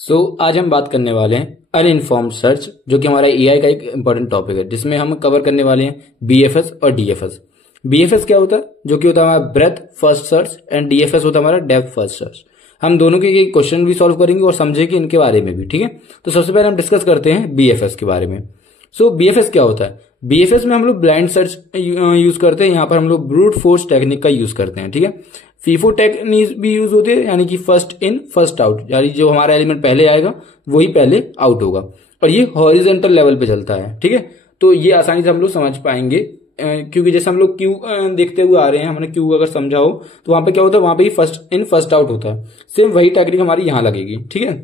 आज हम बात करने वाले हैं अनइन्फॉर्म्ड सर्च, जो कि हमारा एआई का एक इंपॉर्टेंट टॉपिक है, जिसमें हम कवर करने वाले हैं बीएफएस और डीएफएस। बीएफएस क्या होता है? जो कि होता है हमारा breath first search, and DFS होता है हमारा डेप्थ फर्स्ट सर्च। हम दोनों के क्वेश्चन भी सॉल्व करेंगे और समझेंगे इनके बारे में भी, ठीक है। तो सबसे पहले हम डिस्कस करते हैं बीएफएस के बारे में। बीएफएस क्या होता है? बीएफएस में हम लोग ब्लाइंड सर्च यूज करते हैं। यहाँ पर हम लोग ब्रूट फोर्स टेक्निक का यूज करते हैं, ठीक है। फीफो टेक्निक भी यूज होती है, यानी कि फर्स्ट इन फर्स्ट आउट, यानी जो हमारा एलिमेंट पहले आएगा वही पहले आउट होगा, और ये हॉरिजॉन्टल लेवल पे चलता है, ठीक है। तो ये आसानी से हम लोग समझ पाएंगे, क्योंकि जैसे हम लोग क्यू देखते हुए आ रहे हैं, हमने क्यू अगर समझा हो तो वहां पे क्या होता है, वहां पे ही फर्स्ट इन फर्स्ट आउट होता है। सेम वही टेक्निक हमारी यहाँ लगेगी, ठीक है।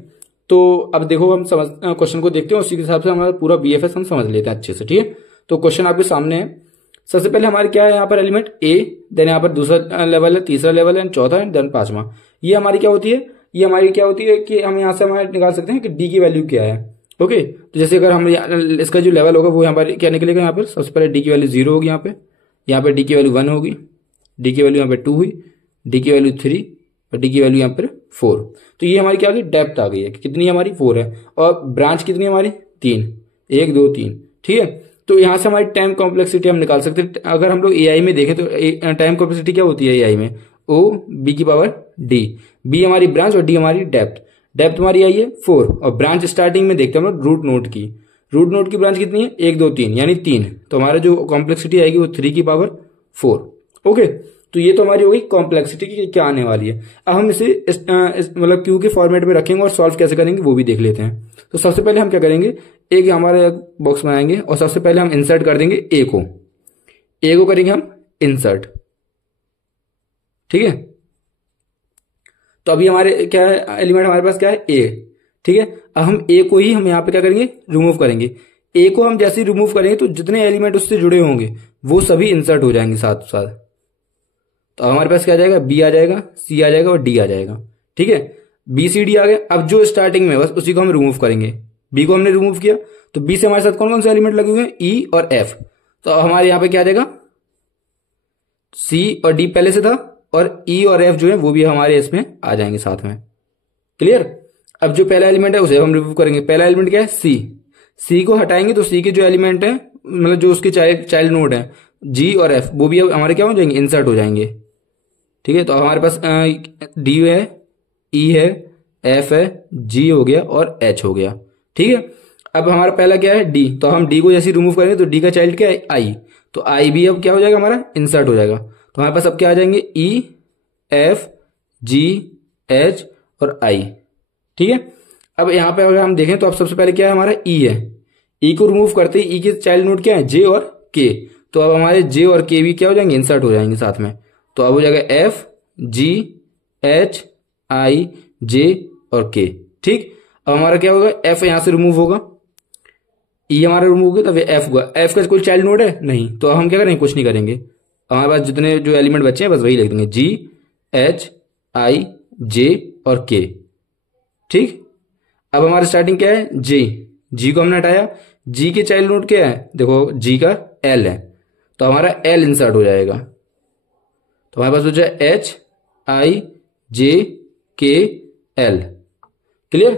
तो अब देखो, हम समझ क्वेश्चन को देखते हैं, उसी के हिसाब से हमारा पूरा बीएफएस हम समझ लेते हैं अच्छे से, ठीक है। तो क्वेश्चन आपके सामने है। सबसे पहले हमारे क्या है यहाँ पर एलिमेंट ए, देन यहाँ पर दूसरा लेवल है, तीसरा लेवल है, चौथा है, देन पांचवा। ये हमारी क्या होती है? ये हमारी क्या होती है कि हम यहाँ से हमारे निकाल सकते हैं कि डी की वैल्यू क्या है। ओके, तो जैसे अगर हम इसका जो लेवल होगा वो यहाँ पर क्या निकलेगा, यहाँ पर सबसे पहले डी की वैल्यू 0 होगी, यहाँ पे डी की वैल्यू 1 होगी, डी की वैल्यू यहाँ पे 2 हुई, डी की वैल्यू 3 और डी की वैल्यू यहाँ पर 4। तो ये हमारी क्या आ गई? डेप्थ आ गई है। कितनी हमारी? 4 है। और ब्रांच कितनी हमारी? 3, 1 2 3, ठीक है। तो यहां से हमारी टाइम कॉम्प्लेक्सिटी हम निकाल सकते हैं। अगर हम लोग एआई में देखें तो टाइम कॉम्प्लेक्सिटी क्या होती है एआई में? ओ बी की पावर डी। बी हमारी ब्रांच और डी हमारी डेप्थ। डेप्थ हमारी आई है 4, और ब्रांच स्टार्टिंग में देखते हैं हम लोग रूट नोड की। रूट नोड की ब्रांच कितनी है? 1 2 3, यानी 3। तो हमारा जो कॉम्प्लेक्सिटी आएगी वो 3 की पावर 4। ओके, तो ये तो हमारी हो गई कॉम्प्लेक्सिटी की क्या आने वाली है। अब हम इसे मतलब क्यू के फॉर्मेट में रखेंगे और सॉल्व कैसे करेंगे वो भी देख लेते हैं। तो सबसे पहले हम क्या करेंगे, एक हमारे बॉक्स बनाएंगे और सबसे पहले हम इंसर्ट कर देंगे ए को करेंगे हम इंसर्ट, ठीक है। तो अभी हमारे क्या है एलिमेंट, हमारे पास क्या है? ए, ठीक है। अब हम ए को ही हम यहाँ पे क्या करेंगे? रिमूव करेंगे। ए को हम जैसे ही रिमूव करेंगे तो जितने एलिमेंट उससे जुड़े होंगे वो सभी इंसर्ट हो जाएंगे साथ साथ। तो हमारे पास क्या आ जाएगा? बी आ जाएगा, सी आ जाएगा और डी आ जाएगा, ठीक है। बी सी डी आ गया। अब जो स्टार्टिंग में बस उसी को हम रिमूव करेंगे। बी को हमने रिमूव किया तो बी से हमारे साथ कौन कौन से एलिमेंट लगे हुए हैं? ई और एफ। तो हमारे यहां पे क्या आ जाएगा? सी और डी पहले से था, और ई और एफ जो है वो भी हमारे इसमें आ जाएंगे साथ में। क्लियर? अब जो पहला एलिमेंट है उसे हम रिमूव करेंगे। पहला एलिमेंट क्या है? सी। सी को हटाएंगे तो सी के जो एलिमेंट है, मतलब जो उसके चाइल्ड नोड है, जी और एफ, वो भी हमारे क्या हो जाएंगे? इंसर्ट हो जाएंगे, ठीक है। तो हमारे पास डी है, ई है, एफ है, जी हो गया और एच हो गया, ठीक है। अब हमारा पहला क्या है? डी। तो हम डी को जैसे रिमूव करेंगे तो डी का चाइल्ड क्या है? आई। तो आई भी अब क्या हो जाएगा? हमारा इंसर्ट हो जाएगा। तो हमारे पास अब क्या आ जाएंगे? ई, एफ, जी, एच और आई, ठीक है। अब यहां पे अगर हम देखें तो अब सबसे पहले क्या है? हमारा ई है। ई को रिमूव करते ही ई के चाइल्ड नोड क्या है? जे और के। तो अब हमारे जे और के भी क्या हो जाएंगे? इंसर्ट हो जाएंगे साथ में। तो अब हो जाएगा एफ, जी, एच, आई, जे और के, ठीक। अब हमारा क्या होगा? एफ यहां से रिमूव होगा, ई हमारा रिमूव होगा, तब एफ होगा। एफ का कोई चाइल्ड नोड है? नहीं। तो अब हम क्या करेंगे? कुछ नहीं करेंगे। हमारे पास जितने जो एलिमेंट बचे हैं बस वही लिख देंगे, जी, एच, आई, जे और के, ठीक। अब हमारा स्टार्टिंग क्या है? जे। जी को हमने हटाया। जी के चाइल्ड नोड क्या है? देखो, जी का एल है, तो हमारा एल इंसर्ट हो जाएगा। तो हमारे पास हो जाए एच, आई, जे, के, एल। क्लियर?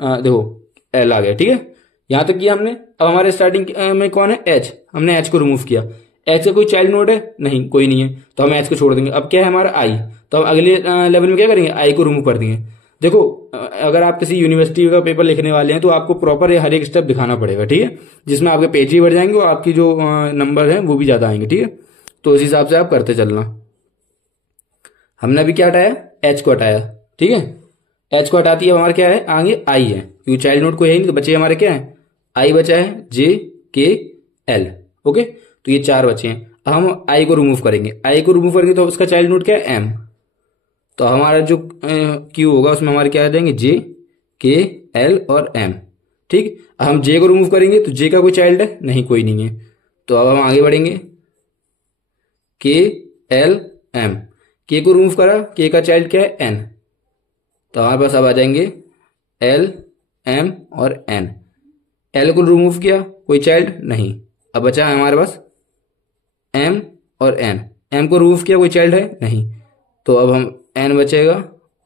देखो एल आ गया, ठीक है। यहां तक किया हमने। अब हमारे स्टार्टिंग में कौन है? एच। हमने एच को रिमूव किया। एच का कोई चाइल्ड नोड है? नहीं, कोई नहीं है। तो हम एच को छोड़ देंगे। अब क्या है हमारा? आई। तो हम अगले लेवल में क्या करेंगे? आई को रिमूव कर देंगे। देखो, अगर आप किसी यूनिवर्सिटी का पेपर लिखने वाले हैं तो आपको प्रॉपर हर एक स्टेप दिखाना पड़ेगा, ठीक है, जिसमें आपके पेज ही बढ़ जाएंगे और आपकी जो नंबर है वो भी ज्यादा आएंगे, ठीक है। तो उस हिसाब से आप करते चलना। हमने अभी क्या हटाया? एच को हटाया, ठीक है। एच को हटाती है हमारा क्या है? आगे आई है, क्योंकि चाइल्ड नोड को है नहीं, तो बचे हमारे क्या है? आई बचा है, जे, के, एल। ओके, तो ये 4 बचे हैं। हम आई को रिमूव करेंगे। आई को रिमूव करेंगे तो उसका चाइल्ड नोड क्या है? एम। तो हमारा जो क्यू होगा उसमें हमारे क्या आ जाएंगे? जे, के, एल और एम, ठीक। हम जे को रिमूव करेंगे तो जे का कोई चाइल्ड है? नहीं, कोई नहीं है। तो अब हम आगे बढ़ेंगे, के, एल, एम। के को रिमूव करा, के का चाइल्ड क्या है? एन। तो हमारे पास अब आ जाएंगे एल, एम और एन। एल को रिमूव किया, कोई चाइल्ड नहीं। अब बचा है हमारे पास एम और एन। एम को रिमूव किया, कोई चाइल्ड है? नहीं। तो अब हम एन बचेगा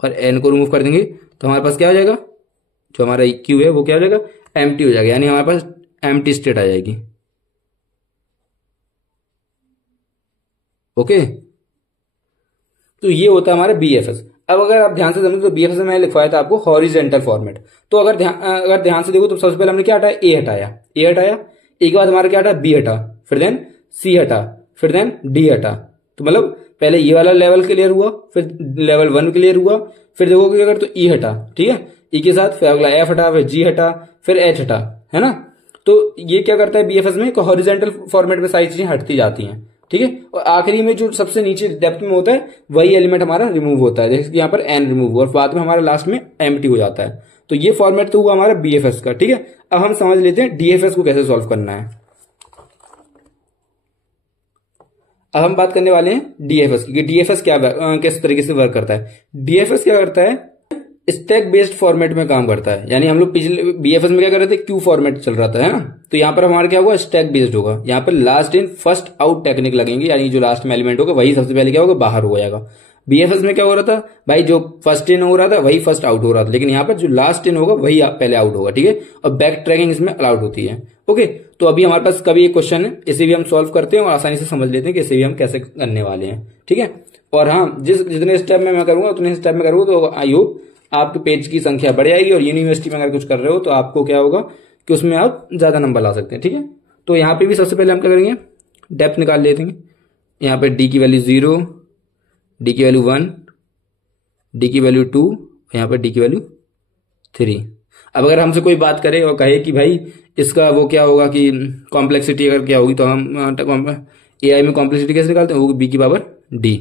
और एन को रिमूव कर देंगे तो हमारे पास क्या हो जाएगा, जो हमारा क्यू है वो क्या हो जाएगा, एम्प्टी हो जाएगा, यानी हमारे पास एम्प्टी स्टेट आ जाएगी। ओके, तो ये होता है हमारा बीएफएस। अब अगर आप ध्यान से समझो तो बीएफएस में मैंने लिखवाया था आपको हॉरिजेंटल फॉर्मेट। तो अगर ध्यान से देखो तो सबसे पहले हमने क्या हटाया, ए हटाया, ए हटाया, एक के बाद हमारा क्या हटा, बी हटा, फिर देन सी हटा, फिर देन डी हटा। तो मतलब पहले ये वाला लेवल क्लियर हुआ, फिर लेवल 1 क्लियर हुआ, फिर देखोगे अगर तो ई हटा, ठीक है, ई के साथ फिर अगला एफ हटा, फिर जी हटा, फिर एच हटा, है ना। तो ये क्या करता है बीएफएस में, हॉरिजेंटल फॉर्मेट में सारी चीजें हटती जाती हैं, ठीक है। और आखिरी में जो सबसे नीचे डेप्थ में होता है वही एलिमेंट हमारा रिमूव होता है, जैसे कि यहाँ पर एन रिमूव, और बाद में हमारा लास्ट में एम्प्टी हो जाता है। तो ये फॉर्मेट तो हुआ हमारा बीएफएस का, ठीक है। अब हम समझ लेते हैं डीएफएस को कैसे सॉल्व करना है। अब हम बात करने वाले हैं डीएफएस की, डीएफएस क्या किस तरीके से वर्क करता है। डीएफएस क्या करता है, स्टैक बेस्ड फॉर्मेट में काम करता है। यानी हम लोग पिछले बीएफएस में क्या कर रहे थे, क्यू फॉर्मेट चल रहा था, है ना। तो यहाँ पर हमारा क्या होगा, स्टैक बेस्ड होगा। यहाँ पर last in first out technique लगेंगे, यानी जो लास्ट में एलिमेंट होगा वही सबसे पहले क्या होगा, बाहर हो जाएगा। बीएफएस में क्या हो रहा था भाई, जो फर्स्ट इन हो रहा था वही फर्स्ट आउट हो रहा था, लेकिन यहाँ पर जो लास्ट इन होगा वही पहले आउट होगा, ठीक है। और बैक ट्रैकिंग इसमें अलाउड होती है। ओके, तो अभी हमारे पास कभी एक क्वेश्चन है, इसे भी हम सॉल्व करते हैं और आसानी से समझ लेते हैं कि इसे भी हम कैसे करने वाले हैं, ठीक है। और हाँ, जितने स्टेप में मैं करूंगा उतने स्टेप में करूंगा, तो आई होप आपके पेज की संख्या बढ़ जाएगी। और यूनिवर्सिटी में अगर कुछ कर रहे हो तो आपको क्या होगा कि उसमें आप ज्यादा नंबर ला सकते हैं, ठीक है। तो यहाँ पे भी सबसे पहले हम क्या करेंगे, डेप्थ निकाल लेते हैं। यहाँ पे डी की वैल्यू 0, डी की वैल्यू 1, डी की वैल्यू 2, यहाँ पे डी की वैल्यू 3। अब अगर हमसे कोई बात करे और कहे कि भाई इसका वो क्या होगा कि कॉम्प्लेक्सिटी अगर क्या होगी, तो हम एआई में कॉम्प्लेक्सिटी कैसे निकालते हैं, वो बी की पावर डी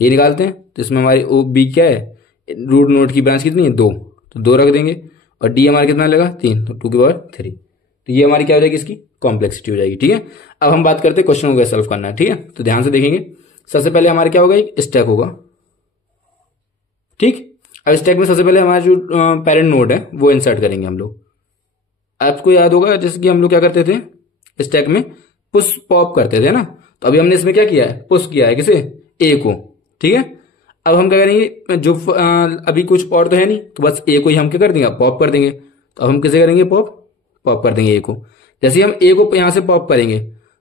ये निकालते हैं। तो इसमें हमारी ओ बी क्या है, रूट नोड की ब्रांच कितनी है, 2, तो 2 रख देंगे। और डी हमारा कितना लगा, 3, तो 2 की पावर 3। तो ये हमारी क्या हो जाएगी, इसकी कॉम्प्लेक्सिटी हो जाएगी, ठीक है। अब हम बात करते हैं क्वेश्चन को कैसे सॉल्व करना है, ठीक है। तो ध्यान से देखेंगे, सबसे पहले हमारे क्या होगा, एक स्टैक होगा, ठीक। अब स्टैक में सबसे पहले हमारा जो पेरेंट नोड है वो इंसर्ट करेंगे हम लोग। आपको याद होगा जैसे कि हम लोग क्या करते थे, स्टैक में पुश पॉप करते थे ना। तो अभी हमने इसमें क्या किया है, पुश किया है किसे, ए को, ठीक है। अब हम क्या करेंगे, जो अभी कुछ और तो है नहीं, तो बस ए को ही हम क्या कर देंगे, पॉप कर देंगे। तो अब हम किसे करेंगे, पॉप कर देंगे ए को। जैसे हम ए को यहां से पॉप करेंगे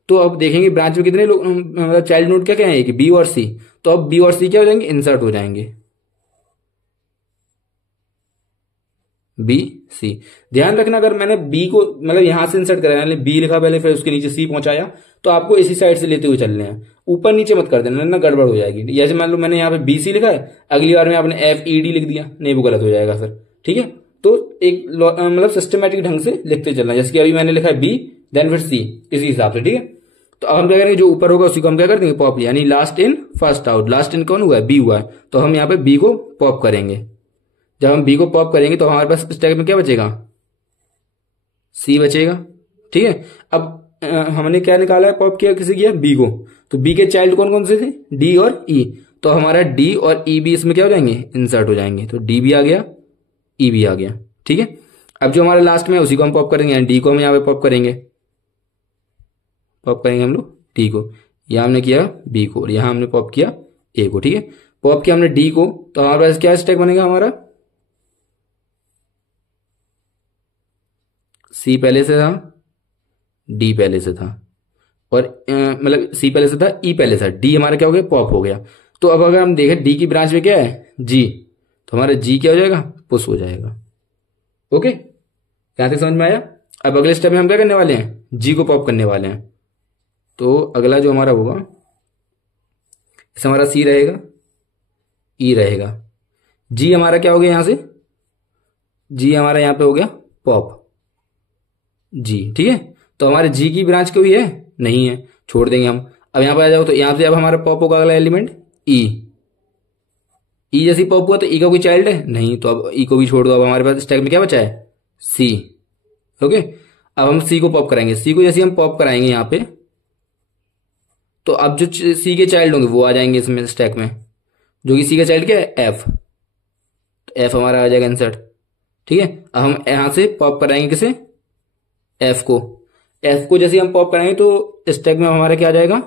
तो अब देखेंगे ब्रांच में कितने लोग, मतलब चाइल्ड नोड क्या क्या है, कि बी और सी। तो अब बी और सी क्या हो जाएंगे, इंसर्ट हो जाएंगे, बी सी। ध्यान रखना, अगर मैंने बी को मतलब यहां से इंसर्ट कराया, बी लिखा पहले, फिर उसके नीचे सी पहुंचाया, तो आपको इसी साइड से लेते हुए चलने हैं, ऊपर नीचे मत कर देना, ना गड़बड़ हो जाएगी। जैसे मान लो मैंने यहाँ पे बी सी लिखा है, अगली बार में आपने एफ ई डी लिख दिया, नहीं वो गलत हो जाएगा फिर, ठीक है। तो एक मतलब सिस्टमेटिक ढंग से लिखते चलना, जैसे कि अभी मैंने लिखा है बी देन फिर सी, इसी हिसाब से, ठीक है। तो अब हम क्या करेंगे, जो ऊपर होगा उसी को हम क्या कर देंगे, पॉप, यानी last in first out. Last in कौन हुआ है, बी हुआ है, तो हम यहाँ पे बी को पॉप करेंगे। जब हम बी को पॉप करेंगे तो हमारे पास स्टैक में क्या बचेगा, सी बचेगा, ठीक है। अब हमने क्या निकाला है, पॉप किया किसी किया, बी को। तो बी के चाइल्ड कौन कौन से थे, डी और ई। तो हमारा डी और ई भी इसमें क्या हो जाएंगे, इंसर्ट हो जाएंगे। तो डी भी आ गया, ई भी आ गया, ठीक है। अब जो हमारा लास्ट में है उसी को हम पॉप करेंगे, डी को हम यहाँ पे पॉप करेंगे हम लोग डी को। यहां हमने किया बी को, और यहां हमने पॉप किया ए को, ठीक है। पॉप किया हमने डी को, तो हमारे पास क्या स्टैक बनेगा, हमारा सी पहले से था, डी पहले से था, और मतलब सी पहले से था, ई पहले से था, डी हमारा क्या हो गया, पॉप हो गया। तो अब अगर हम देखें डी की ब्रांच में क्या है, जी, तो हमारा जी क्या हो जाएगा, पुश हो जाएगा। ओके, यहां तक समझ में आया। अब अगले स्टेप में हम क्या करने वाले हैं, जी को पॉप करने वाले हैं। तो अगला जो हमारा होगा, इसे हमारा सी रहेगा, ई रहेगा, जी हमारा क्या हो गया, यहां से जी हमारा यहां पे हो गया पॉप, जी, ठीक है। तो हमारे जी की ब्रांच कोई है नहीं है, छोड़ देंगे हम। अब यहां पर आ जाओ, तो यहां से अब हमारा पॉप होगा अगला एलिमेंट ई। ई जैसे पॉप हुआ तो ई का कोई चाइल्ड है नहीं, तो अब ई को भी छोड़ दो। अब हमारे पास स्टैक में क्या बचा है, सी। ओके, अब हम सी को पॉप कराएंगे। सी को जैसे हम पॉप कराएंगे यहां पे, तो अब जो सी के चाइल्ड होंगे वो आ जाएंगे इसमें स्टैक में, जो कि सी का चाइल्ड क्या है, एफ। तो एफ हमारा आ जाएगा इंसर्ट, ठीक है। अब हम यहां से पॉप कराएंगे किसे, एफ को। एफ को जैसे हम पॉप कराएंगे तो स्टैक में हमारा क्या आ जाएगा,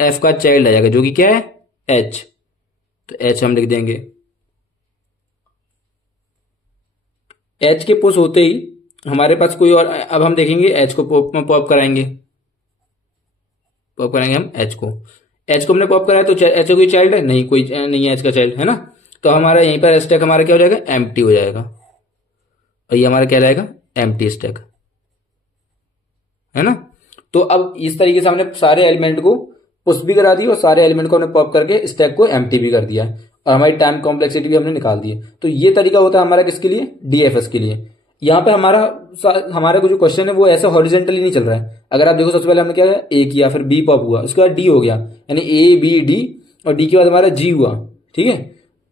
एफ का चाइल्ड आ जाएगा, जो कि क्या है, एच। तो एच हम लिख देंगे, एच के पुश होते ही हमारे पास कोई और, अब हम देखेंगे एच को पॉप कराएंगे, पॉप कराएंगे हम एच को। एच को हमने पॉप कराया तो एच का कोई चाइल्ड है नहीं, कोई नहीं है एच का चाइल्ड, है ना। तो हमारा यहीं पर स्टैक हमारा क्या हो जाएगा, एम्प्टी हो जाएगा, और ये हमारा क्या रहेगा, एम्प्टी स्टैक, है ना। तो अब इस तरीके से हमने सारे एलिमेंट को पुश भी करा दिया और सारे एलिमेंट को हमने पॉप करके स्टैक को एम्प्टी भी कर दिया और हमारी टाइम कॉम्प्लेक्सिटी भी हमने निकाल दी है। तो ये तरीका होता है हमारा किसके लिए, डीएफएस के लिए। यहाँ पे हमारा जो क्वेश्चन है वो ऐसे हॉरिजेंटली नहीं चल रहा है। अगर आप देखो सबसे पहले हमने क्या किया, ए किया, फिर बी पॉप हुआ, उसके बाद डी हो गया, यानी ए बी डी, और डी के बाद हमारा जी हुआ, ठीक है,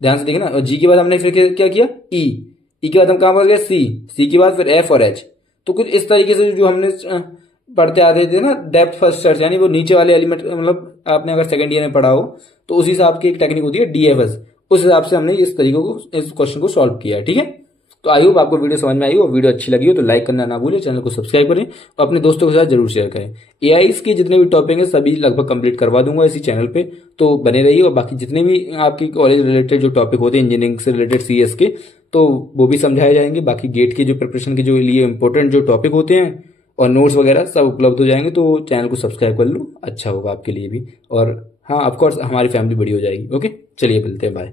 ध्यान से देखना। और जी के बाद हमने फिर क्या किया, ई के बाद हम कहां पहुंच गए, सी के बाद फिर एफ और एच। तो कुछ इस तरीके से जो हमने पढ़ते आते थे ना डेप्थ फर्स्ट सर्च, यानी वो नीचे वाले एलिमेंट, मतलब आपने अगर सेकंड ईयर में पढ़ा हो तो उस हिसाब की एक टेक्निक होती है डीएफएस, उस हिसाब से हमने इस तरीके को, इस क्वेश्चन को सॉल्व किया है, ठीक है। तो आई होप आपको वीडियो समझ में आई हो, वीडियो अच्छी लगी हो तो लाइक करना ना भूलें, चैनल को सब्सक्राइब करें और अपने दोस्तों के साथ जरूर शेयर करें। एआईस के जितने भी टॉपिक है सभी लगभग कंप्लीट करवा दूंगा इसी चैनल पे, तो बने रहिए। और बाकी जितने भी आपकी कॉलेज रिलेटेड जो टॉपिक होते हैं इंजीनियरिंग से रिलेटेड सीएस के, तो वो भी समझाए जाएंगे। बाकी गेट के जो प्रिपरेशन के जो लिए इंपॉर्टेंट जो टॉपिक होते हैं और नोट्स वगैरह सब उपलब्ध हो जाएंगे। तो चैनल को सब्सक्राइब कर लो, अच्छा होगा आपके लिए भी। और हाँ, ऑफकोर्स हमारी फैमिली बड़ी हो जाएगी। ओके, चलिए मिलते हैं, बाय।